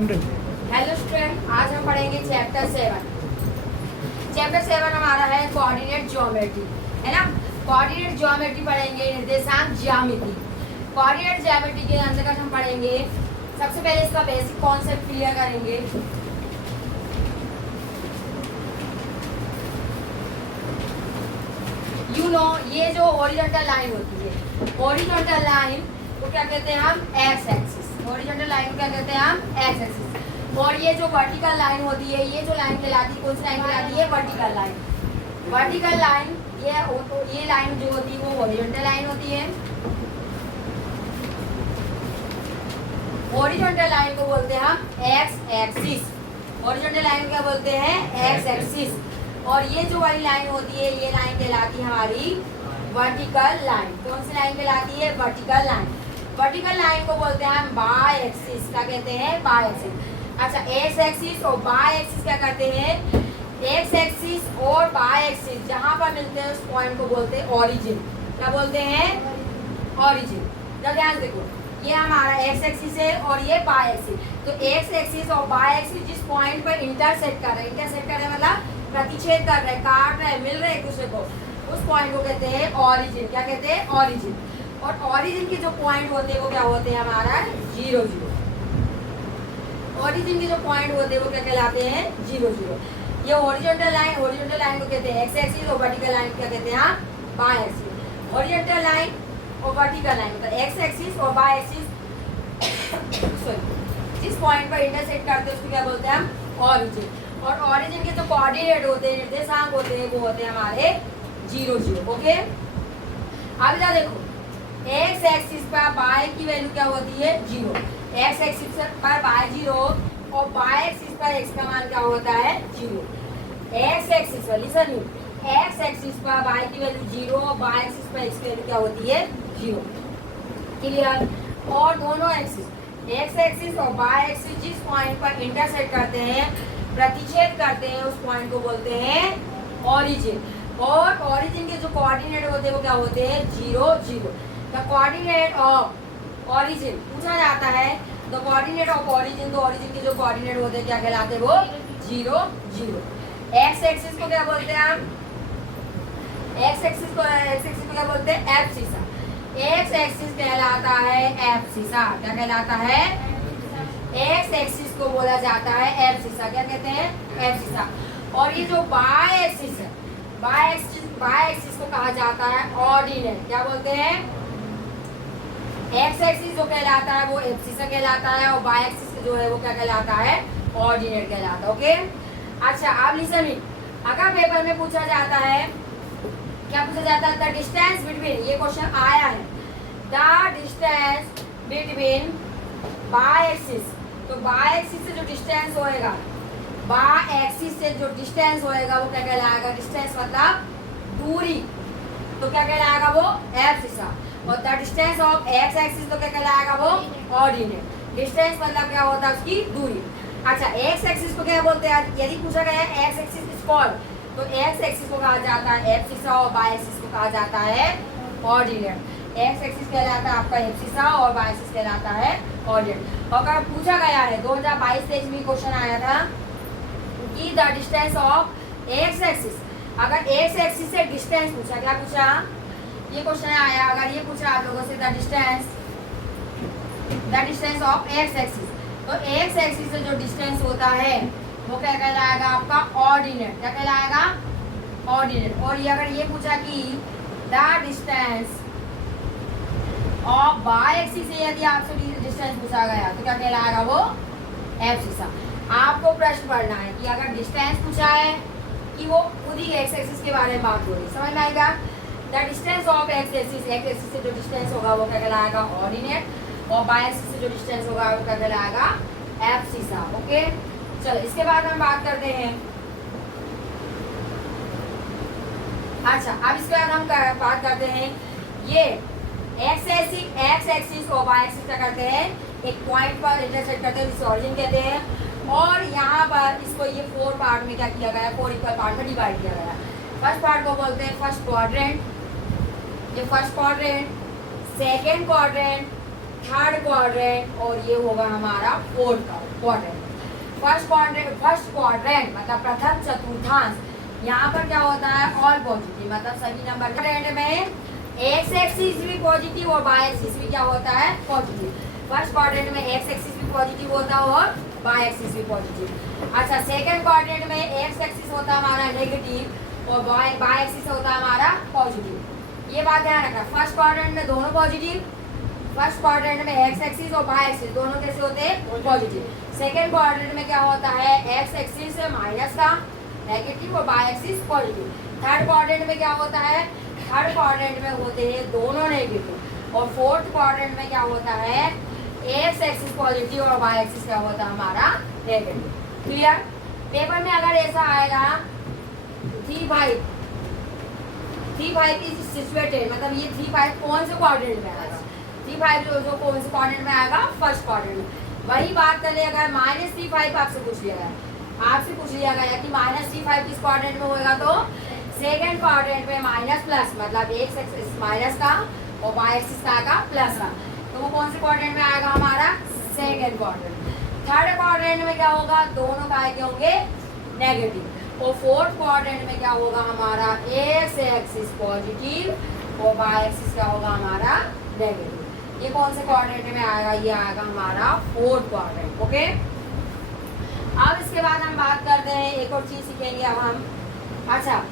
Hello student, आज हम पढ़ेंगे चैप्टर 7। चैप्टर 7 हमारा है कोऑर्डिनेट ज्योमेट्री, है ना। कोऑर्डिनेट ज्योमेट्री पढ़ेंगे, निर्देशांक ज्यामिति। कोऑर्डिनेट ज्योमेट्री के अंतर्गत हम पढ़ेंगे, सबसे पहले इसका बेसिक कॉन्सेप्ट क्लियर करेंगे। ये जो हॉरिजॉन्टल लाइन होती है, हॉरिजॉन्टल लाइन को क्या कहते हैं हम? X axis. हॉरिजॉन्टल लाइन को क्या कहते हैं हम? X axis. और ये जो वर्टिकल लाइन होती है, ये जो लाइन कहलाती है, कौन सी लाइन कहलाती है? Vertical line. वर्टिकल लाइन ये लाइन जो होती है वो हॉरिजॉन्टल लाइन होती है। हॉरिजॉन्टल लाइन को बोलते हैं हम एक्स एक्सिस। हॉरिजॉन्टल लाइन क्या बोलते हैं? X axis. और ये जो वाली लाइन होती है, ये लाइन कहलाती है हमारी वर्टिकल लाइन। कौन सी लाइन कहलाती है? Vertical line. वर्टिकल लाइन को बोलते हैं हम बाय एक्सिस। क्या कहते हैं? Y axis. अच्छा, एक्स एक्सिस और बाय एक्सिस क्या करते हैं? एक्स एक्सिस और बाय एक्सिस जहां पर मिलते हैं उस पॉइंट को बोलते हैं ओरिजिन। क्या बोलते हैं? ओरिजिन। जब ध्यान से देखो, ये हमारा एक्स एक्सिस है और ये बाय एक्सिस। तो एक्स एक्सिस और बाय एक्सिस जिस पॉइंट पर इंटरसेक्ट कर रहे हैं, इंटरसेक्ट कर रहे हैं मतलब प्रतिच्छेद कर रहे हैं, काट रहे हैं, मिल रहे हैं एक दूसरे को, उस पॉइंट को कहते हैं ओरिजिन। क्या कहते हैं? ओरिजिन। और ओरिजिन के जो पॉइंट होते हैं वो क्या होते हैं? हमारा 0 0। ओरिजिन के जो पॉइंट होते हैं वो क्या कहलाते हैं? 0 0। ये हॉरिजॉन्टल लाइन को कहते हैं एक्स एक्सिस और वर्टिकल लाइन क्या कहते हैं? Y axis. हॉरिजॉन्टल लाइन और वर्टिकल लाइन मतलब एक्स एक्सिस और बाय एक्सिस सॉरी जिस पॉइंट पर इंटरसेक्ट करते हैं उसको क्या बोलते हैं हम? ओरिजिन। और ओरिजिन के जो कोऑर्डिनेट होते हैं, निर्देशांक होते हैं, वो होते हैं हमारे 0 0। ओके, अब इधर देखो, एक्स एक्सिस पर बाय की वैल्यू क्या होती है? 0। एक्स एक्सिस पर बाय 0 और बाय एक्सिस पर एक्स का मान क्या होता है? 0। एक्स एक्सिस पर लिसन, एक्स एक्सिस पर बाय की वैल्यू 0 और बाय एक्सिस पर एक्स की वैल्यू क्या होती है? 0। क्लियर? और दोनों एक्सिस, एक्स एक्सिस और बाय एक्सिस जिस पॉइंट पर इंटरसेक्ट करते हैं, प्रतिच्छेद करते हैं, उस पॉइंट को बोलते हैं ओरिजिन। और ओरिजिन के जो कोऑर्डिनेट होते हैं वो क्या होते हैं? 0 0। द कोऑर्डिनेट ऑफ ओरिजिन पूछा जाता है, द कोऑर्डिनेट ऑफ ओरिजिन। तो ओरिजिन के जो कोऑर्डिनेट होते हैं क्या कहलाते हैं? वो 0 0। एक्स एक्सिस को क्या बोलते हैं हम? एक्स एक्सिस को क्या बोलते हैं? एब्सिसा। एक्स एक्सिस कहलाता है एब्सिसा। क्या कहलाता है? एक्स एक्सिस को बोला जाता है एब्सिसा। क्या कहते हैं? एब्सिसा। और ये जो बाय एक्सिस है, बाय एक्सिस को कहा जाता है ऑर्डिनेट। क्या बोलते हैं? एक्स एक्सिस जो कहलाता है वो एब्सिसा कहलाता है और बाय एक्सिस जो है वो क्या कहलाता है? ऑर्डिनेट कहलाता है। ओके, अच्छा अब लिसन इट, अगर पेपर में पूछा जाता है, क्या पूछा जाता है? द डिस्टेंस बिटवीन, ये क्वेश्चन आया है, the distance between Y axis. तो बाय एक्सिस से जो डिस्टेंस होएगा, बाय एक्सिस से जो डिस्टेंस होएगा वो क्या कहलाएगा? डिस्टेंस मतलब दूरी, तो क्या कहलाएगा? वो एब्सिसा। और the distance of x axis तो क्या कहलाएगा? वो ऑर्डिनेट। डिस्टेंस मतलब क्या होता है? उसकी दूरी। अच्छा, एक्स एक्सिस को क्या बोलते हैं? यदि पूछा गया है एक्स एक्सिस इज कॉल्ड, तो एक्स एक्सिस को कहा जाता है एब्सिसा और बाय एक्सिस को कहा जाता है ऑर्डिनेट। एक्स एक्सिस कहलाता है आपका एब्सिसा और बाय एक्सिस कहलाता है ऑर्डिनेट। और अगर पूछा गया है 2022-23 में क्वेश्चन आया था कि the distance of x axis, अगर एक्स एक्सिस से डिस्टेंस पूछा, क्या पूछा? ये क्वेश्चन आया, अगर ये पूछा आप लोगों से the distance of x axis, तो एक्स एक्सिस से जो डिस्टेंस होता है वो क्या कहलाएगा? आपका ऑर्डिनेट। क्या कहलाएगा? ऑर्डिनेट। और ये अगर ये पूछा कि the distance of Y axis से यदि आपसे डिस्टेंस पूछा गया तो क्या कहलाएगा? वो एब्सिसा। आपको प्रश्न पढ़ना है कि अगर डिस्टेंस पूछा है कि वो खुद ही एक्स एक्सिस के बारे में बात हो रही है, समझ में आएगा? The distance of x axis, X axis से जो डिस्टेंस होगा वो क्या कहलाएगा? ऑर्डिनेट। और बाय एक्सिस से जो डिस्टेंस होगा वो क्या कहलाएगा? एब्सिसा। ओके, चलो इसके बाद हम बात करते हैं। अच्छा, अब इसके बाद हम बात करते हैं, ये एक्स एक्सिस और वाई एक्सिस क्या करते हैं? एक पॉइंट पर इंटरसेक्ट करते हैं जिसे ऑरिजिन कहते हैं। और यहाँ पर इसको ये 4 पार्ट में क्या किया गया है? 4 इक्वल पार्ट में डिवाइड किया गया है। फर्स्ट पार्ट को बोलते हैं फर्स्ट क्वाड्रेंट, ये first quadrant, second quadrant, third quadrant और ये होगा हमारा फोर्थ क्वाड्रेंट। फर्स्ट क्वाड्रेंट मतलब प्रथम चतुर्थांश, यहाँ पर क्या होता है ऑल पॉजिटिव, मतलब सभी नंबर क्वाड्रेंट में एक्स एक्सिस भी पॉजिटिव और वाई एक्सिस भी क्या होता है पॉजिटिव। फर्स्ट क्वाड्रेंट में एक्स एक्सिस भी पॉजिटिव होता है और वाई एक्सिस भी पॉजिटिव। अच्छा, सेकंड क्वाड्रेंट में एक्स एक्सिस होता है हमारा नेगेटिव और वाई एक्सिस होता है हमारा पॉजिटिव। ये बात ध्यान रखना, फर्स्ट क्वाड्रेंट में दोनों पॉजिटिव, फर्स्ट क्वाड्रेंट में एक्स एक्सिस और वाई एक्सिस दोनों कैसे होते हैं पॉजिटिव। सेकंड क्वाड्रेंट में क्या होता है एक्स एक्सिस माइनस का नेगेटिव और Y axis positive. Third quadrant में क्या होता है, थर्ड क्वाड्रेंट में होते हैं दोनों नेगेटिव और फोर्थ क्वाड्रेंट में क्या होता है एक्स एक्सिस पॉजिटिव और वाई एक्सिस क्या होता है हमारा नेगेटिव। क्लियर? पेपर में अगर ऐसा आएगा 3-5 इज सिचुएटेड, मतलब ये 3-5 कौन से क्वाड्रेंट में आएगा, 3-5 जो कौन से क्वाड्रेंट में आएगा फर्स्ट क्वाड्रेंट में। वही बात कर ले अगर -3-5 आपसे पूछ लिया गया, आपसे पूछ लिया गया कि -3-5 किस क्वाड्रेंट में होगा, तो सेकंड क्वाड्रेंट में माइनस प्लस मतलब एक्स एक्सिस माइनस का और वाई एक्सिस का प्लस का, तो वो कौन से क्वाड्रेंट में आएगा हमारा सेकंड क्वाड्रेंट। थर्ड क्वाड्रेंट में क्या होगा दोनों का आगे होंगे नेगेटिव और फोर्थ क्वाड्रेंट में क्या होगा हमारा एक्स एक्सिस पॉजिटिव और वाई एक्सिस क्या होगा हमारा नेगेटिव। ये कौन से क्वाड्रेंट में आएगा, ये आएगा हमारा फोर्थ क्वाड्रेंट। ओके, अब इसके बाद हम बात करते हैं एक और चीज सीखेंगे अब हम। अच्छा,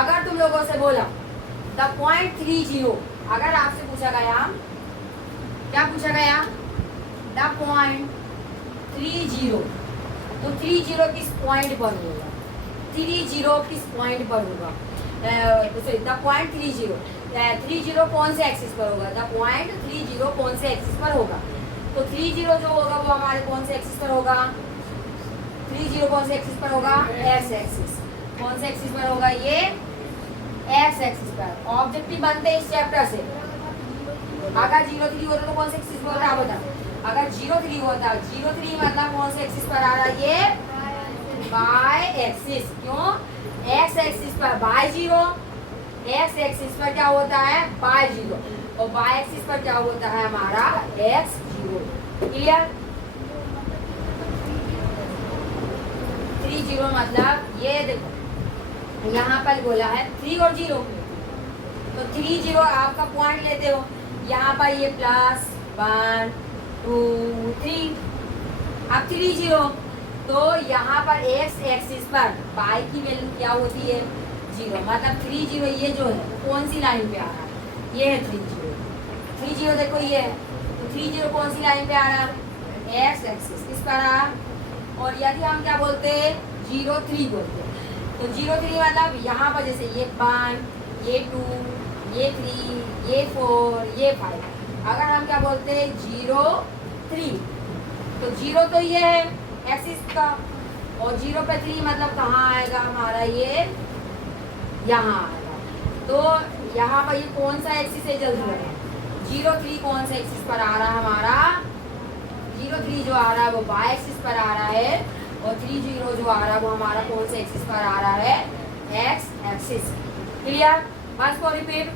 अगर तुम लोगों से बोला द पॉइंट 30, अगर आपसे पूछा गया क्या पूछा गया द पॉइंट 30, तो 30 किस पॉइंट पर होगा, 30 किस पॉइंट पर होगा, द पॉइंट 30 कौन से एक्सिस पर होगा, द पॉइंट 30 कौन से एक्सिस पर होगा, तो 30 जो होगा वो हमारे कौन से एक्सिस पर होगा, 30 कौन से एक्सिस पर होगा एक्स एक्सिस, कौन से एक्सिस पर होगा ये एक्स एक्सिस पर। ऑब्जेक्टिव बनते हैं इस चैप्टर से, अगर 0-3 होता तो कौन से एक्सिस पर होता बता, अगर 0-3 होता 0-3 मतलब कौन से एक्सिस पर आ रहा है ये वाई एक्सिस, क्यों एक्स एक्सिस पर बाई 0, एक्स एक्सिस पर क्या होता है बाई 0 और वाई एक्सिस पर क्या होता है हमारा एक्स 0। क्लियर? 30 मतलब ये देखो यहाँ पर बोला है 3 और 0, तो 30 आपका पॉइंट लेते हो, यहाँ पर ये +1 2 3, अब 30 तो यहाँ पर एक्स एक्सिस पर पाई की वैल्यू क्या होती है 0, मतलब 30 ये जो है कौन सी लाइन पे आ रहा है, ये है 30 देखो ये है, तो 30 कौन सी लाइन पे आ रहा है एक्स एक्सिस किस पर आ रहा, और यदि हम क्या बोलते हैं 0-3 बोलते हैं, तो 0-3 मतलब यहाँ पर जैसे ये 1 ये 2 ये 3 ये 4 ये 5, अगर हम क्या बोलते हैं 0-3, तो 0 तो ये है एक्सिस का और 0 पे 3 मतलब कहाँ आएगा हमारा ये यहाँ आएगा, तो यहाँ पर ये कौन सा एक्सिस है जल्दी बताओ, 0-3 कौन सा एक्सिस पर आ रहा है हमारा, 0-3 जो आ रहा है वो वाई एक्सिस पर आ रहा है और 30 जो आ रहा है वो हमारा कौन से एक्सिस पर आ रहा है एक्स एक्सिस। क्लियर? बस को रिपीट,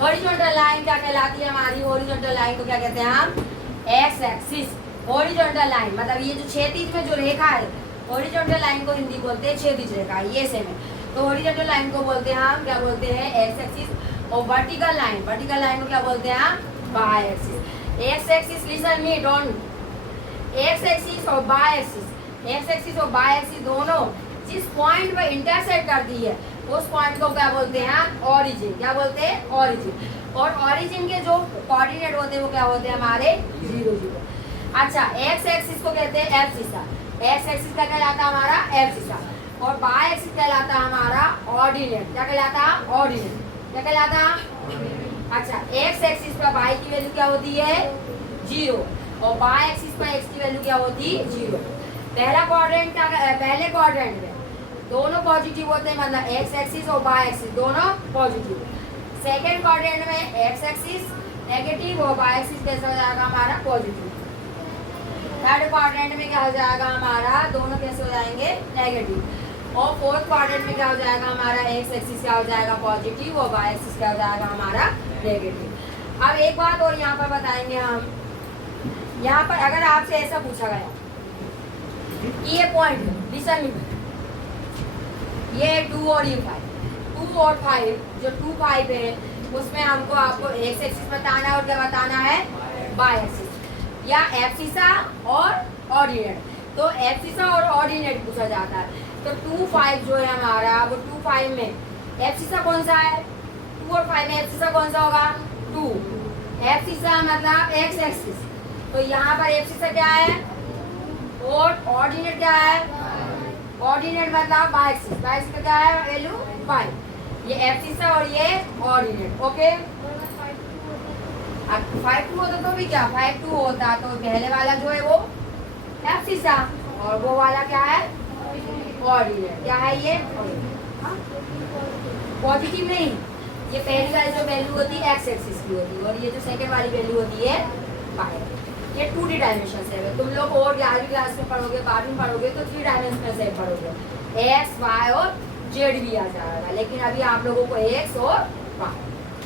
हॉरिजॉन्टल लाइन क्या कहलाती है हमारी, हॉरिजॉन्टल लाइन को क्या कहते हैं हम एक्स एक्सिस। हॉरिजॉन्टल लाइन मतलब ये जो क्षैतिज में जो रेखा है, हॉरिजॉन्टल लाइन को हिंदी बोलते हैं क्षैतिज रेखा, ये सेम है, तो हॉरिजॉन्टल लाइन को बोलते हैं हम क्या बोलते हैं एक्स एक्सिस, और वर्टिकल लाइन को क्या बोलते हैं हम Y axis. X axis listen me don't, X axis और वाई एक्सिस, एक्स एक्सिस और वाई एक्सिस दोनों जिस पॉइंट पर इंटरसेक्ट करती है उस पॉइंट को क्या बोलते हैं ओरिजिन, क्या बोलते हैं ओरिजिन, और ओरिजिन के जो कोऑर्डिनेट होते हैं वो क्या होते हैं हमारे 0-0। अच्छा, एक्स एक्सिस को कहते हैं एब्सिसा, एक्स एक्सिस का कहलाता है हमारा एब्सिसा, और वाई एक्सिस कहलाता है हमारा ऑर्डिनेट, क्या कहलाता है ऑर्डिनेट, क्या कहलाता। अच्छा, एक्स एक्सिस पर वाई की वैल्यू क्या होती है 0 और वाई एक्सिस पर एक्स की वैल्यू क्या होती है 0। पहला क्वाड्रेंट का पहले क्वाड्रेंट में दोनों पॉजिटिव होते हैं, मतलब एक्स एक्सिस और वाई एक्सिस दोनों पॉजिटिव। सेकेंड क्वाड्रेंट में एक्स एक्सिस नेगेटिव और वाई एक्सिस कैसा हो जाएगा हमारा पॉजिटिव। थर्ड क्वाड्रेंट में क्या हो जाएगा हमारा दोनों कैसे हो जाएंगे नेगेटिव, और फोर्थ क्वाड्रेंट में क्या हो जाएगा हमारा एक्स एक्सिस क्या हो जाएगा पॉजिटिव और वाई एक्सिस क्या हो जाएगा हमारा नेगेटिव। अब एक बात और यहाँ पर बताएंगे हम, यहाँ पर अगर आपसे ऐसा पूछा गया कि ये पॉइंट लिसन में ये 2 और ये 5, 2 और 5, जो 2 5 है उसमें हमको आपको एक्स एक्सिस बताना है और क्या बताना है, वाई एक्सिस, या एब्सिसा और ऑर्डिनेट। तो एब्सिसा और ऑर्डिनेट पूछा जाता है। तो 2 5 जो है हमारा, वो 2 5 में एब्सिसा कौन सा है, 2 और 5 में एब्सिसा कौन सा होगा, 2। एब्सिसा मतलब एक्स एक्सिस, तो यहाँ पर एब्सिसा क्या है और ऑर्डिनेट क्या है, ऑर्डिनेट मतलब वाई एक्सिस, वाई एक्सिस का क्या है वैल्यू 5। ये एब्सिसा और ये ऑर्डिनेट, ओके। अब 5 2 होता तो भी क्या 5 2 होता, तो पहले वाला जो है वो एब्सिसा और वो वाला क्या है ऑर्डिनेट। क्या है ये पॉजिटिव नहीं, ये पहली वाली जो वैल्यू होती है एक्स एक्सिस की होती है और ये जो सेकंड वाली वैल्यू होती है वाई। ये 2D डायमेंशन से है। तुम लोग और 11वीं क्लास में पढ़ोगे, 12वीं में पढ़ोगे तो 3 डायमेंशन से पढ़ोगे, एक्स वाई और जेड भी आ जाएगा, लेकिन अभी आप लोगों को एक्स और वाई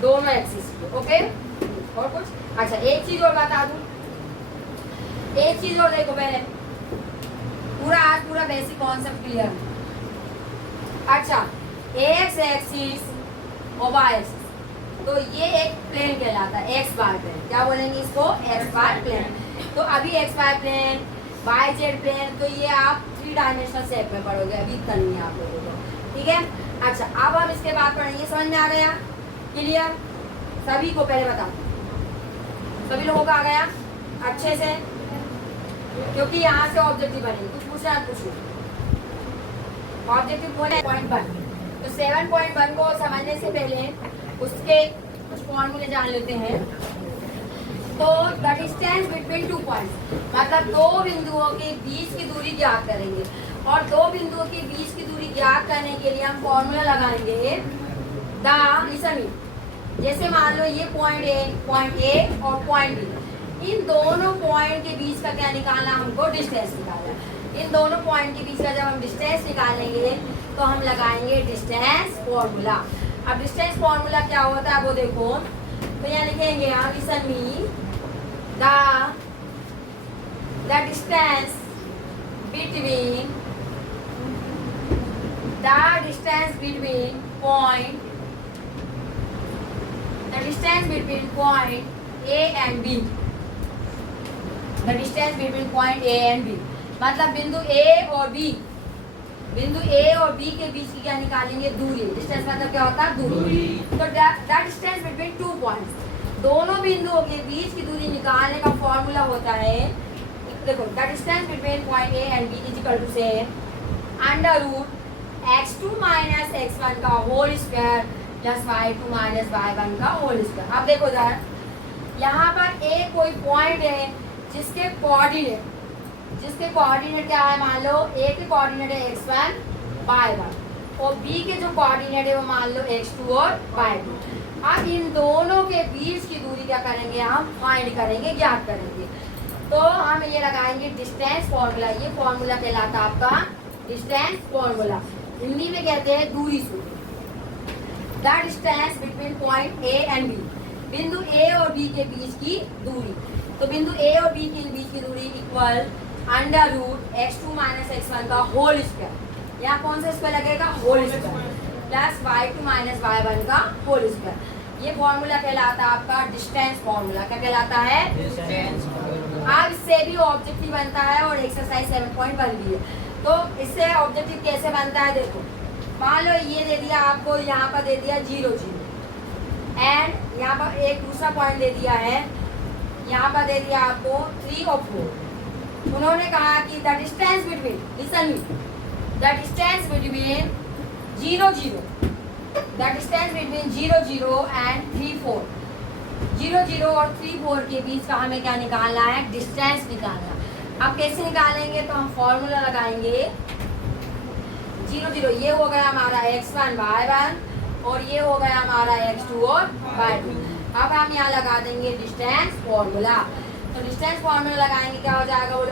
दोनों एक्सिस की, ओके। और कुछ अच्छा एक चीज और बता दूं, एक चीज और देखो, पहले आज पूरा बेसिक कॉन्सेप्ट क्लियर है। अच्छा एक्स एक्सिस और वाई एक्सिस, तो ये एक प्लेन कहलाता है, एक्स वाई प्लेन। क्या बोलेंगे इसको, एक्स वाई प्लेन। तो अभी X Y plane, Y Z plane, तो ये आप 3 डायमेंशनल शेप में पढ़ोगे, अभी इतना नहीं है आप लोगों को, ठीक है। अच्छा अब हम इसके बाद पढ़ेंगे, समझ में आ गया, क्लियर सभी को, पहले बता सभी लोगों का आ गया अच्छे से, क्योंकि यहाँ से ऑब्जेक्टिव बनेंगे, कुछ पूछना पूछो। ऑब्जेक्टिव बोले पॉइंट 1, तो 7.1 को समझने से पहले उसके कुछ फॉर्मूले जान लेते हैं। तो द डिस्टेंस बिटवीन 2 पॉइंट्स, मतलब 2 बिंदुओं के बीच की दूरी ज्ञात करेंगे, और 2 बिंदुओं के बीच की दूरी ज्ञात करने के लिए हम फॉर्मूला लगाएंगे द, लिसन, जैसे मान लो ये पॉइंट ए और पॉइंट बी, इन दोनों पॉइंट के बीच का क्या निकालना, हमको डिस्टेंस निकालना। इन दोनों पॉइंट के बीच का जब हम डिस्टेंस निकालेंगे तो हम लगाएंगे डिस्टेंस फॉर्मूला। अब डिस्टेंस फॉर्मूला क्या होता है वो देखो, तो यहाँ लिखेंगे हम, listen me, the distance between point A and B, the distance between point A and B, मतलब बिंदु A और B के बीच की क्या निकालेंगे, दूरी। डिस्टेंस मतलब क्या होता है, दूरी। तो द डिस्टेंस बिटवीन 2 पॉइंट्स, दोनों बिंदुओं के बीच की दूरी निकालने का फॉर्मूला होता है, देखो, the distance between point A and B is equal to से √x2 माइनस x1 का whole square plus y2 minus y1 का होल स्क्वायर। अब देखो जरा, यहाँ पर A कोई पॉइंट है जिसके कोऑर्डिनेट क्या है, मान लो A के कोऑर्डिनेट है x1 y1 और B के जो कोऑर्डिनेट है वो मान लो x2 और y2। अब इन दोनों के बीच की दूरी क्या करेंगे, हम फाइंड करेंगे, ज्ञात करेंगे। तो हम ये लगाएंगे डिस्टेंस फॉर्मूला। ये फॉर्मूला कहलाता है आपका डिस्टेंस फॉर्मूला, हिंदी में कहते हैं दूरी सूत्र। The distance between point A and B, बिंदु A और B के बीच की दूरी। तो बिंदु A और B के बीच की दूरी इक्वल √x2 माइनस x1 का होल स्क्वायर, यहाँ कौन सा स्क्वायर लगेगा, whole square, plus y2 minus y1 का होल स्क्वायर। ये फॉर्मूला कहलाता है आपका डिस्टेंस फॉर्मूला। क्या कहलाता है, डिस्टेंस। अब इससे भी ऑब्जेक्टिव बनता है और एक्सरसाइज 7.1 भी है। तो इससे ऑब्जेक्टिव कैसे बनता है, देखो, मान लो ये दे दिया आपको, यहाँ पर दे दिया 0 0 एंड यहाँ पर एक दूसरा पॉइंट दे दिया है, यहाँ पर दे दिया आपको 3 और 4। उन्होंने कहा कि the distance between, listen me, the distance between 0 0 and 3 4, 0 0 और 3 4 के बीच का हमें क्या निकालना है, डिस्टेंस निकालना। अब कैसे निकालेंगे, तो हम फॉर्मूला लगाएंगे 0 0, ये हो गया हमारा x1 y1 और ये हो गया हमारा x2 और y2। अब हम यहाँ लगा देंगे डिस्टेंस फॉर्मूला। तो डिस्टेंस फॉर्मूला लगाएंगे, क्या हो जाएगा, वो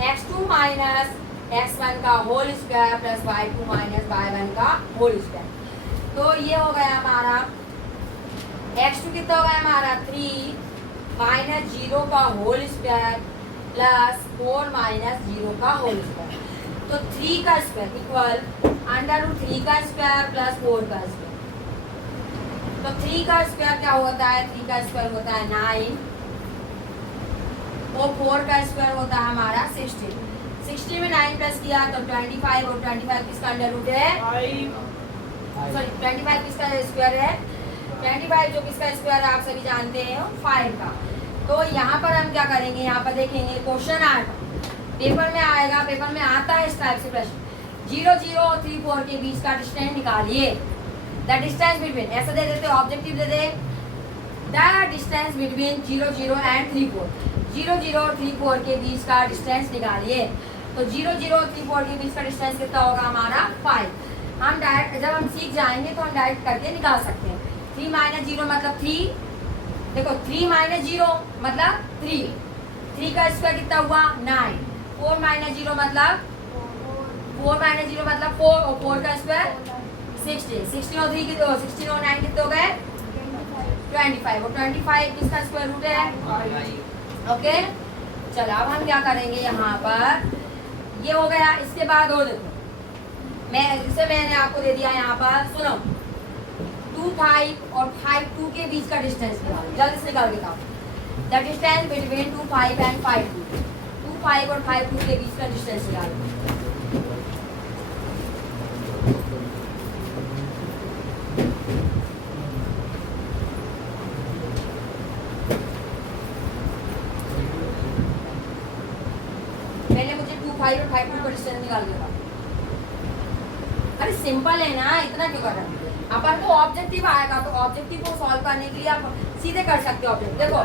√x2 माइनस x1 का whole square plus y2 minus y1 का होल स्क्वायर। तो ये हो गया हमारा x2 कितना होगा हमारा 3 माइनस 0 का होल स्क्वायर प्लस 4 माइनस 0 का होल स्क्वायर। तो 3 का स्क्वायर इक्वल अंडर रूट 3 का स्क्वायर प्लस 4 का स्क्वायर। तो 3 का स्क्वायर क्या होता है? 3 का स्क्वायर होता है 9 और 4 का स्क्वायर होता है हमारा 16। 60 में 9 प्लस किया तो 25 और 25 किसका अंडर रूट है? सॉरी 25 किसका स्क्वायर है? 25 जो किसका स्क्वायर है आप सभी जानते हैं 5 का। तो यहाँ पर हम क्या करेंगे? यहाँ पर देखेंगे क्वेश्चन आएगा, पेपर में आएगा, पेपर में आता है इस टाइप से प्रश्न, 0 0 और 3 4 के बीच का डिस्टेंस निकालिए। द डिस्टेंस बिटवीन, ऐसा दे देते objective they they, the distance between 0 0 and 3 4, 0 0 और 3 4 के बीच का डिस्टेंस निकालिए। तो 0 0 और 3 4 के बीच का डिस्टेंस कितना होगा हमारा 5। हम डायरेक्ट जब हम सीख जाएंगे तो हम डायरेक्ट करके निकाल सकते हैं। 3 माइनस 0 मतलब 3, देखो 3 माइनस 0 मतलब 3, 3 का स्क्वायर कितना हुआ 9, 4 माइनस 0 मतलब 4 माइनस 0 मतलब 4 और 4 का स्क्वायर 16, 16 और 3 कितने, 16 और 9 कितने हो गए 25 और 25 किसका स्क्वायर रूट है। ओके चलो अब हम क्या करेंगे यहाँ पर, ये हो गया। इसके बाद और देखो, मैंने आपको दे दिया यहाँ पर, सुनो 2 5 और 5 2 के बीच का डिस्टेंस निकालो, जल्दी से निकाल के बताओ। द डिस्टेंस बिटवीन 2 5 एंड 5 2, 2 5 और 5 2 के बीच का डिस्टेंस निकालो। पहले मुझे 2 5 और 5 2 का डिस्टेंस निकाल के बताओ। अरे सिंपल है ना, इतना क्यों कर रहे हैं? अपन को ऑब्जेक्टिव आएगा तो ऑब्जेक्टिव को सॉल्व करने के लिए आप सीधे कर सकते हो ऑब्जेक्टिव। देखो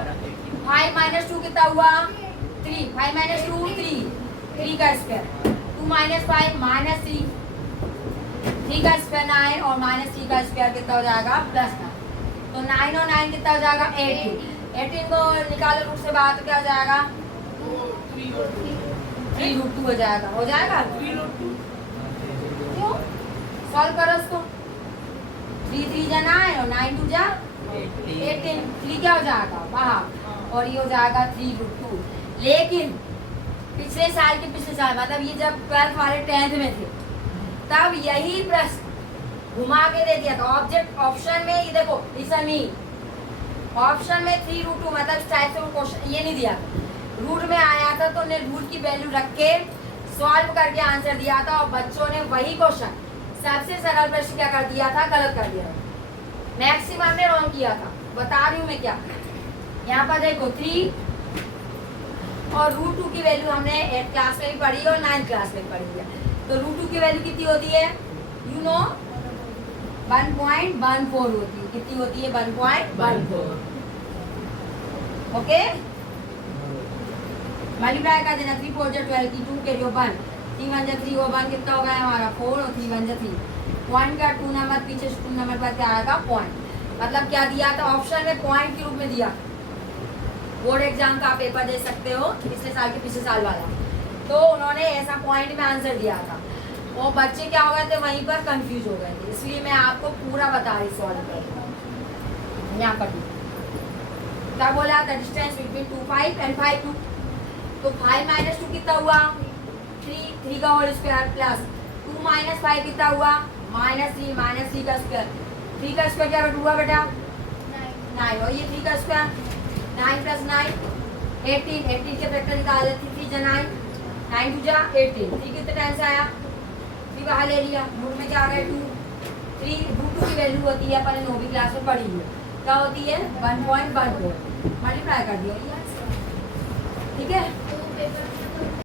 5 माइनस 2 कितना हुआ 3, 5 माइनस 2 3, 3 का स्क्वायर, 2 माइनस 5 माइनस 3, 3 का स्क्वायर 9 और माइनस 3 का स्क्वायर कितना हो जाएगा प्लस 9। तो 9 और 9 कितना हो जाएगा 18, 18 को निकालो रूट से बाहर तो क्या हो जाएगा 3 रूट 2 हो जाएगा, हो जाएगा। क्यों सॉल्व करो इसको, 3 3 जा 9 और 9 2 जा 18, 3 क्या हो जाएगा बाहर और ये हो जाएगा 3 रूट 2। लेकिन पिछले साल मतलब ये जब 12th वाले 10th में थे तब यही प्रश्न घुमा के दे दिया था ऑब्जेक्ट ऑप्शन में। ये देखो ऑप्शन में 3 रूट 2 मतलब इस टाइप से क्वेश्चन ये नहीं दिया, रूट में आया था तो उन्हें रूट की वैल्यू रख के सॉल्व करके आंसर दिया था और बच्चों ने वही क्वेश्चन सबसे सरल प्रश्न क्या कर दिया था, गलत कर दिया था। मैक्सिमम ने रॉन्ग किया था, बता रही हूँ मैं क्या। यहाँ पर देखो 3 और रूट 2 की वैल्यू हमने 8th क्लास में भी पढ़ी और 9th क्लास में भी पढ़ी है। तो रूट 2 की वैल्यू कितनी होती है यू नो 1.14 होती है। कितनी होती है 1.14। ओके मल्टीप्लाई कर देना, 3 4 जा 12 की 2 के जो 1, 3 1 जा 3 वो 1 कितना होगा हमारा 4 और 3 1 जा 3, पॉइंट का 2 नंबर पीछे 2 नंबर पर क्या आएगा पॉइंट। मतलब क्या दिया था ऑप्शन में पॉइंट के रूप में दिया। बोर्ड एग्जाम का आप पेपर दे सकते हो पिछले साल वाला, तो उन्होंने ऐसा पॉइंट में आंसर दिया था। वो बच्चे क्या हो गए थे वहीं पर कंफ्यूज हो गए थे, इसलिए मैं आपको पूरा बता रही सॉल्व कर। यहाँ पर क्या बोला द डिस्टेंस बिटवीन 2 5 एंड 5 2, तो 5 माइनस 2 कितना हुआ 3 का होल स्क्वायर प्लस 2 माइनस 5 कितना हुआ माइनस 3 का स्क्वायर, 3 का स्क्वायर क्या हुआ बेटा 9 और ये 3 का स्क्वायर 9 प्लस 9 18, 18 के फैक्टर निकाल दे, 3 जा 9, 9 2 जा 18, 3 कितने टाइम से आया 3 बाहर ले लिया, रूट में क्या आ गया 2, 3 रूट 2 की वैल्यू होती है अपन 9वीं क्लास में पढ़ी है, क्या होती है 1.14, मल्टीप्लाई कर दिया ठीक है।